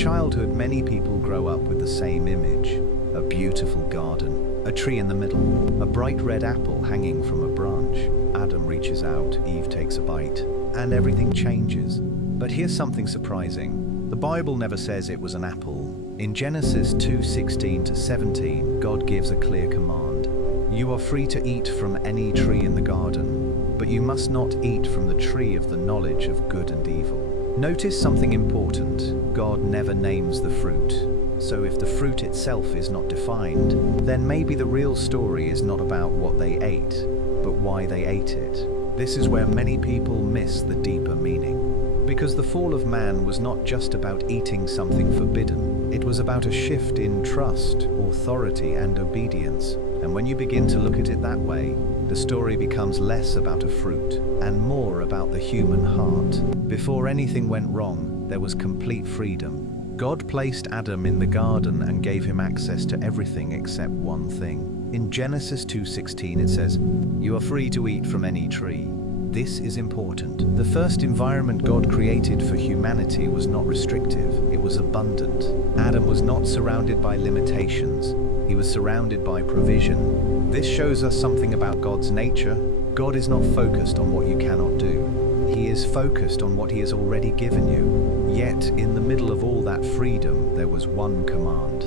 childhood, many people grow up with the same image: a beautiful garden, a tree in the middle, a bright red apple hanging from a branch. Adam reaches out, Eve takes a bite, and everything changes. But here's something surprising. The Bible never says it was an apple. In Genesis 2:16 to 17, God gives a clear command. You are free to eat from any tree in the garden, but you must not eat from the tree of the knowledge of good and evil. Notice something important. God never names the fruit. So if the fruit itself is not defined, then maybe the real story is not about what they ate, but why they ate it. This is where many people miss the deeper meaning. Because the fall of man was not just about eating something forbidden. It was about a shift in trust, authority, and obedience. And when you begin to look at it that way, the story becomes less about a fruit and more about the human heart. Before anything went wrong, there was complete freedom. God placed Adam in the garden and gave him access to everything except one thing. In Genesis 2:16 it says, "You are free to eat from any tree." This is important. The first environment God created for humanity was not restrictive, it was abundant. Adam was not surrounded by limitations, he was surrounded by provision. This shows us something about God's nature. God is not focused on what you cannot do. He is focused on what he has already given you. Yet, in the middle of all that freedom, there was one command.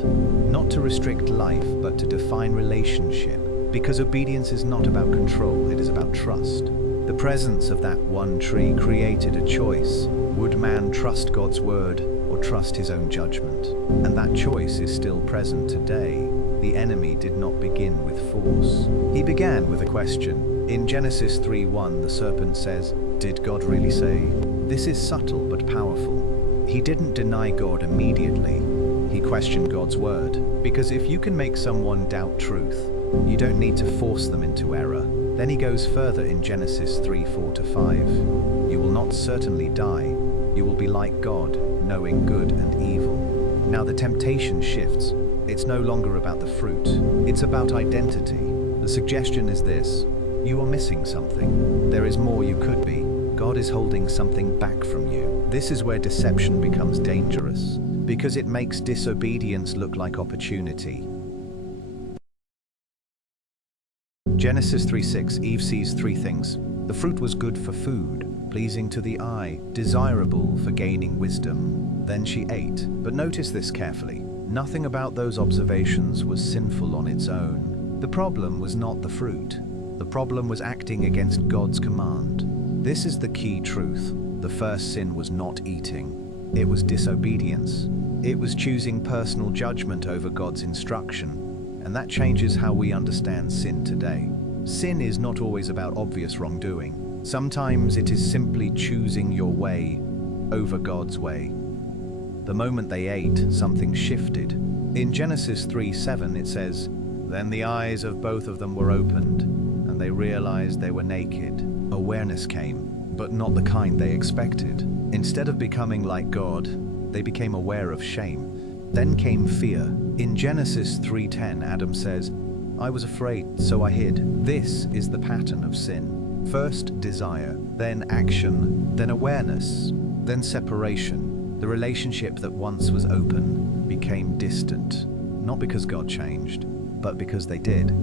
Not to restrict life, but to define relationship. Because obedience is not about control, it is about trust. The presence of that one tree created a choice. Would man trust God's word or trust his own judgment? And that choice is still present today. The enemy did not begin with force. He began with a question. In Genesis 3:1, the serpent says, "Did God really say?" This is subtle but powerful. He didn't deny God immediately. He questioned God's word. Because if you can make someone doubt truth, you don't need to force them into error. Then he goes further in Genesis 3:4-5. You will not certainly die. You will be like God, knowing good and evil. Now the temptation shifts. It's no longer about the fruit. It's about identity. The suggestion is this: you are missing something. There is more you could be. God is holding something back from you. This is where deception becomes dangerous, because it makes disobedience look like opportunity. Genesis 3:6, Eve sees three things. The fruit was good for food, pleasing to the eye, desirable for gaining wisdom. Then she ate. But notice this carefully. Nothing about those observations was sinful on its own. The problem was not the fruit. The problem was acting against God's command. This is the key truth. The first sin was not eating. It was disobedience. It was choosing personal judgment over God's instruction. And that changes how we understand sin today. Sin is not always about obvious wrongdoing. Sometimes it is simply choosing your way over God's way. The moment they ate, something shifted. In Genesis 3:7 it says, "Then the eyes of both of them were opened, and they realized they were naked." Awareness came, but not the kind they expected. Instead of becoming like God, they became aware of shame. Then came fear. In Genesis 3:10, Adam says, "I was afraid, so I hid." This is the pattern of sin. First desire, then action, then awareness, then separation. The relationship that once was open became distant, not because God changed, but because they did.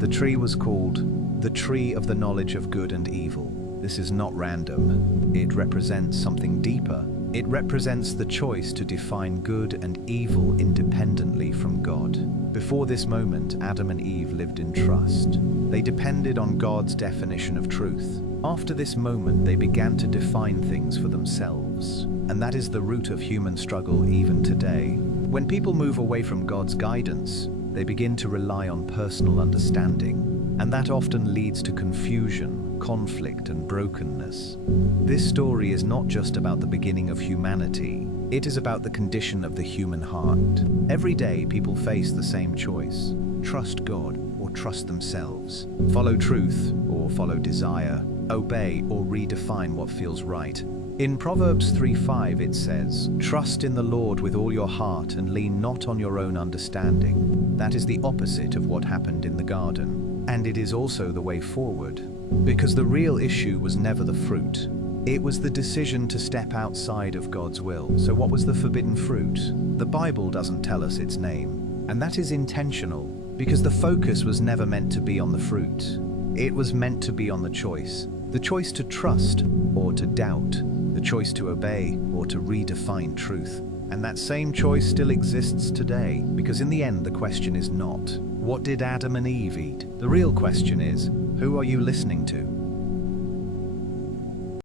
The tree was called the tree of the knowledge of good and evil. This is not random. It represents something deeper. It represents the choice to define good and evil independently from God. Before this moment, Adam and Eve lived in trust. They depended on God's definition of truth. After this moment, they began to define things for themselves. And that is the root of human struggle even today. When people move away from God's guidance, they begin to rely on personal understanding. And that often leads to confusion, conflict, and brokenness. This story is not just about the beginning of humanity. It is about the condition of the human heart. Every day, people face the same choice: trust God or trust themselves, follow truth or follow desire, obey or redefine what feels right. In Proverbs 3:5 it says, "Trust in the Lord with all your heart and lean not on your own understanding." That is the opposite of what happened in the garden. And it is also the way forward. Because the real issue was never the fruit. It was the decision to step outside of God's will. So what was the forbidden fruit? The Bible doesn't tell us its name, and that is intentional because the focus was never meant to be on the fruit. It was meant to be on the choice to trust or to doubt, the choice to obey or to redefine truth. And that same choice still exists today, because in the end the question is not, what did Adam and Eve eat? The real question is, who are you listening to?